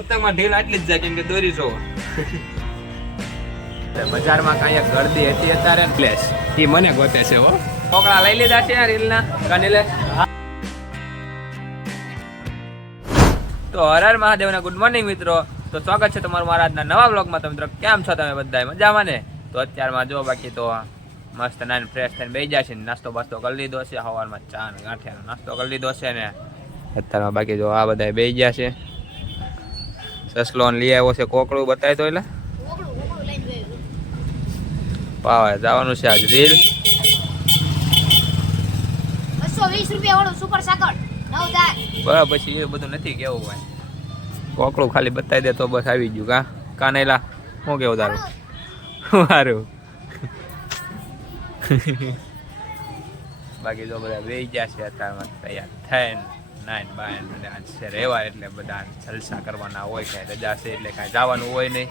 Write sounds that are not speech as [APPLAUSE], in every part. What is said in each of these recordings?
પતંગમાં ઢીલ આટલી જ જાય કેમ કે દોરી જો બજારમાં કાંઈ ગરદી હતી અત્યારે પ્લેસ એ મને ગોતે છે, હો. કોકડા લઈ લીધા છે રીલના. કાનેલે તો હર હર મહાદેવના ગુડ મોર્નિંગ મિત્રો. તો સ્વાગત છે તમારું મારા આજના નવા બ્લોગમાં તમે મિત્રો, કેમ છો તમે બધા મજામાં ને? તો અત્યારમાં જો બાકી તો મસ્ત નાન ફ્રેશ થઈને બેસી જાય છે નાસ્તો બાસ્તો કરી લીધો છે. સવારમાં ચા ને ગાંઠિયાનો નાસ્તો કરી લીધો છે ને. અત્યારમાં બાકી જો આ બધા બેસી ગયા છે. સસલો લઈ આવ્યો છે કોકડું બતાવી તો એટલે. પાવા જવાનું છે આજ રીલ. બરાબર પછી એ બધું નથી કેવું ભાઈ કોકડું ખાલી બતાવી દે તો બસ આવી ગયું. કા કાનેલા શું કેવું તારું? સારું બાકી જો બધા વેઈ ગયા છે અત્યારમાં તૈયાર થઈને. નાઈન બાયન અને આજ છે રહેવા એટલે બધા જલસા કરવાના હોય કાંઈ રજા છે એટલે કાંઈ જવાનું હોય નહીં.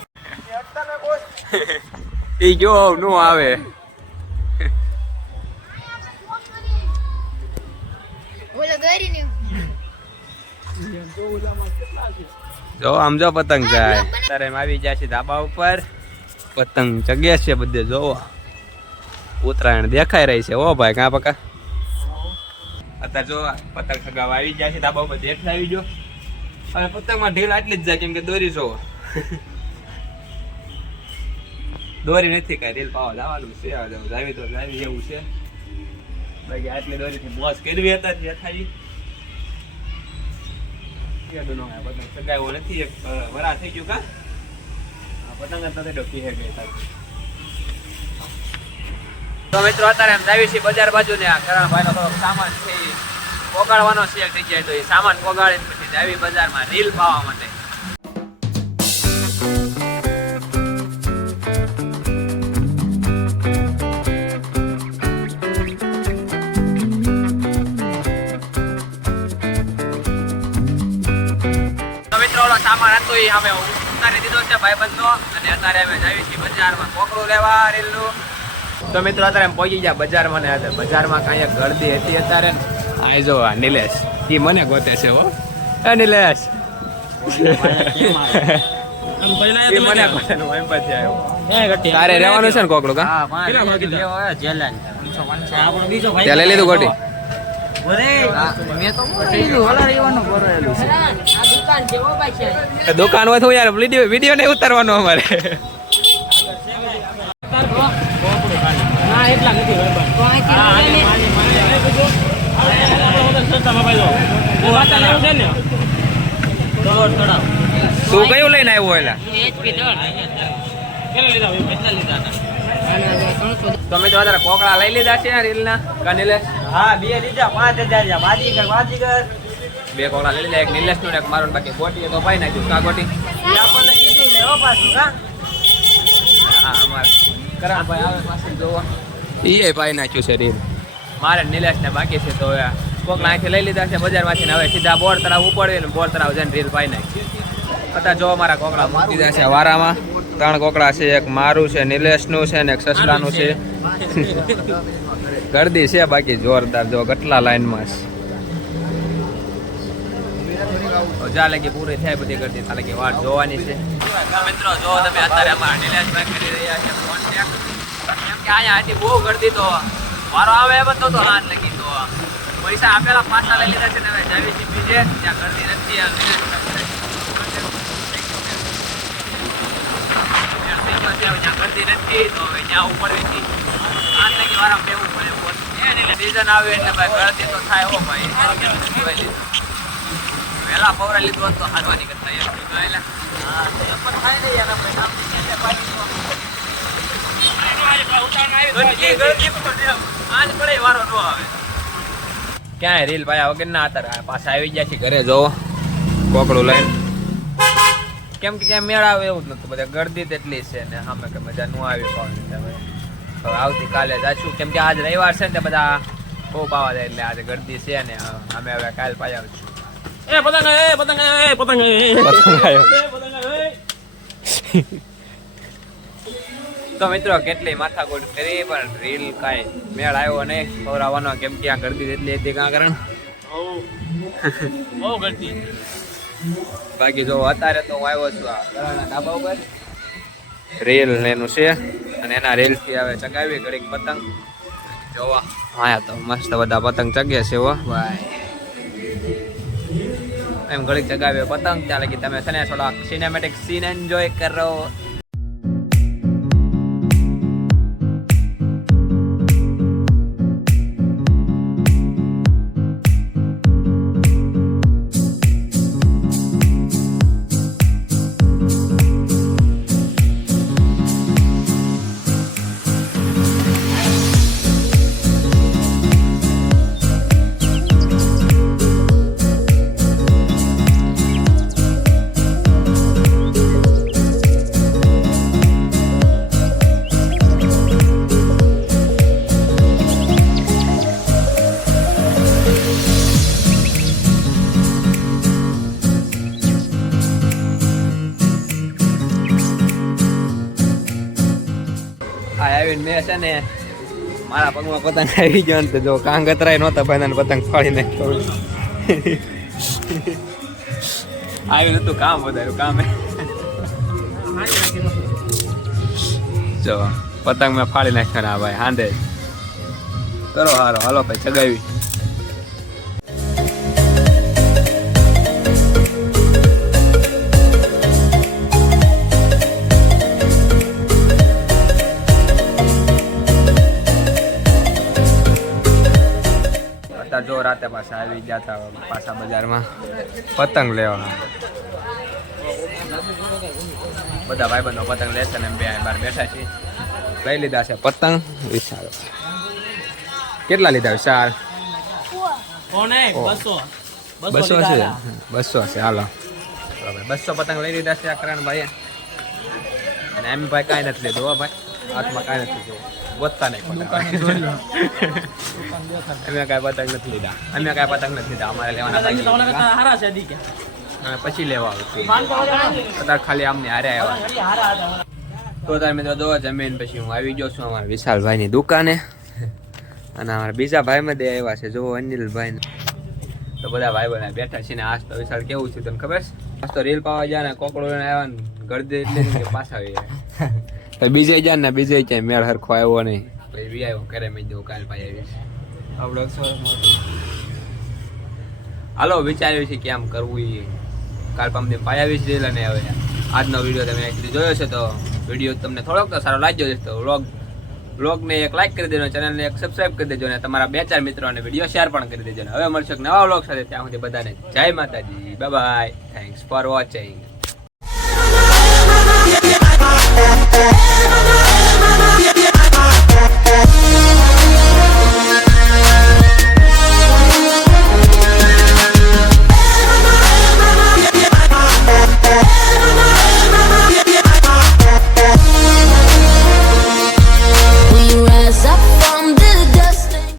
[LAUGHS] એ જો નો આવે. જો આમ જો પતંગ જાય. અત્યારે એમ આવી જાય છે ધાબા ઉપર. પતંગ જગ્યા છે બધે જોવો. ઉત્તરાયણ દેખાઈ રહી છે ઓ ભાઈ કાં પકા? અત્યારે જો પતંગ સગા આવી જાય છે ધાબા ઉપર દેખાઈ આવી ગયો અને પતંગમાં ઢીલ આટલી જ જાય, કેમ કે દોરી જોવો. દોરી નથી કઈ રીલ પાવા જવાનું છે જાવી તો જાવી એવું છે. બાકી આટલી દોરીથી મોજ કરવી હતા જે થાય પતંગ સગાવ્યો નથી, એક વરા થઈ ગયું કા? પતંગ જ નથી ડોકી હે ગઈ. મિત્રો, અત્યારે એમ જાવી છીએ બજાર બાજુ ને આ કરણ નો થોડોક સામાન છે પોગાડવાનો છે, એક જગ્યાએ તો એ સામાન પોગાડીને પછી જાવી બજારમાં રીલ પાવા માટે. સામાન હતો એ અમે ઉતારી દીધો છે ભાઈબંધનો. અને અત્યારે અમે જાવી છીએ બજારમાં. કોકડું લેવા, રેલનું. તો મિત્રો અત્યારે એમ પહોંચી ગયા બજારમાં ને અત્યારે બજારમાં કાંઈ ગળદી હતી અત્યારે. આ જો આ નિલેશ. એ મને ગોતે છે હો. એ નિલેશ. તારે રહેવાનું છે ને કોકડું કા? લઈ લીધું ગોટી દુકાન હોય તો યાર વીડિયો વીડિયો નહીં ઉતારવાનો અમારે. તું કયું લઈને આવ્યો એલા? તમે તો અત્યારે કોકડા લઈ લીધા છે રીલના કનિલે હા બે લીધા પાંચ હજાર બાજીગર બાજીગર બે કોકડા લઈ લીધા એક નિલેશનું એક મારું બાકી ગોટી તો પાઈ નાખ્યું. કા ગોટી? આપણને કીધું ને હો પાછું કા હા અમારે. કરા ભાઈ આવે પાસે જોવા. ઈએ પાઈ નાખ્યું છે રીલ. મારે નિલેશ ને બાકી છે તો હવે કોકડા અહીંથી લઈ લીધા છે બજારમાંથી હવે સીધા બોર તળાવ ઉપડવી ને બોર તળાવ જઈને રીલ પાઈ નાખી. અત્યારે જો મારા કોકડા મૂકી દીધા છે વારામાં. ત્રણ કોકડા છે એક મારું છે નિલેશનું છે ને એક સસલાનું છે. ગરદી છે બાકી જોરદાર જો કેટલા લાઈનમાં છે. જા લગી પૂરી થાય બધી ગરદી ત્યાં લગી વાટ જોવાની છે. મિત્રો જો તમે અત્યારે અમારા નિલેશભાઈ કરી રહ્યા છે કોન્ટેક્ટ કે અહીંયા બહુ ગરદી તો મારો આવે એમ જ નહોતો હાથ લગી તો. પૈસા આપેલા પાછા લઈ લીધા છે ને જાવી છે. ત્યાં ગરદી નથી ગરદી નથી, તો ત્યાં ઉપડવી હાથ લગી વારામાં બેવું પડે. સીઝન આવે એટલે ભાઈ ગળતી તો થાય હો ભાઈ. વહેલા પવરા લીધું. તો હારવાની કરતા એટલે હા થાય ક્યાંય રીલ પાયા વગર ના હતા પાછા આવી ગયા છે ઘરે જો કોકડું લઈને. કેમ કે ક્યાં મેળ આવે એવું જ નતું. બધા ગરદી તેટલી એટલી છે ને સામે કે મજા નું આવી પાવાની હવે. આવતી આવતીકાલે જાશું કેમ કે આજ રવિવાર છે ને તે બધા બહુ પાવા જાય એટલે આજે ગરદી છે ને અમે હવે કાલ પાયા આવશું. એ પતંગ એ પતંગ એ પતંગ. એ પતંગ આવ્યો. તો મિત્રો કેટલી માથાકૂટ કરી પણ રીલ કાંઈ મેળ આવ્યો નહીં. ખવડાવવાનો કેમ કે આ ગરદી એટલી હતી કાં કારણ? બાકી જો અત્યારે તો હું આવ્યો છું આ ગળાના ડાબા ઉપર. રેલ એનું છે અને એના રેલથી આવે ચગાવી ઘડીક પતંગ. જોવા. આયા તો મસ્ત બધા પતંગ ચગે છે હો. ભાઈ એમ ઘડીક ચગાવ્યો પતંગ ત્યાં લગી તમે છે ને થોડાક સિનેમેટિક સીન એન્જોય કરો. આવીને મેં છે ને મારા પગમાં પતંગ આવી ગયો ને જો કાંગતરાય નહોતા ભાઈ પતંગ ફાડી નાખ્યો આવ્યું નતું કામ વધાર્યું કામ જો પતંગ મેં ફાડી નાખ્યો ને ભાઈ હાંદે કરો હારો, હાલો ભાઈ ચગાવી રાતે પાછા આવી ગયા હતા પાછા બજારમાં. પતંગ લેવા. બધા ભાઈબંધો પતંગ લેશે ને બે બાર બેઠા છીએ લઈ લીધા છે પતંગ. વિચારો કેટલા લીધા વિશાલ બસો. હશે છે. બસો છે. હાલો. બસો પતંગ લઈ લીધા છે આ કરણ ભાઈએ. અને એમ ભાઈ કાંઈ નથી લીધું હો ભાઈ. હાથમાં કાંઈ નથી લીધું વધતા નહીં અમે કાંઈ પતંગ નથી લીધા. અમે કાંઈ પતંગ નથી લીધા. અમારે લેવાના અમે પછી લેવા આવતું ખાલી આમને હારે આવ્યા. તો તાર મિત્રો દો જમીન પછી હું આવી ગયો છું અમારા વિશાલભાઈની દુકાને. અને અમારા બીજા ભાઈ દે આવ્યા છે. જો અનિલભાઈ તો બધા ભાઈ બધા બેઠા છે ને આજ તો વિશાલ કેવું છે તને ખબર છે? આજ તો રીલ પાવા જાય ને કોકડો લઈને આવ્યા ને ગળદી એટલે પાછા આવી જાય બીજે જાન ને બીજે ક્યાંય મેળ હરખો આવ્યો નહીં. ભાઈ બી આવ્યો કરે મેં જો કાલ ભાઈ આવીશ. આપણો હાલો વિચાર્યું છે કે આમ કરવું એ કાલ પામદી પાઈ આવીશ રીલ અને હવે. આજનો વીડિયો તમે actually જોયો છે તો વીડિયો તમને થોડોક તો સારો લાગ્યો છે તો વ્લોગ વ્લોગને એક લાઈક કરી દેજો ચેનલને એક સબસ્ક્રાઈબ કરી દેજો અને તમારા બે ચાર મિત્રોને વીડિયો શેર પણ કરી દેજો હવે મળશે એક નવા વ્લોગ સાથે. ત્યાં સુધી બધાને જય માતાજી. Bye bye thanks for watching Yeah.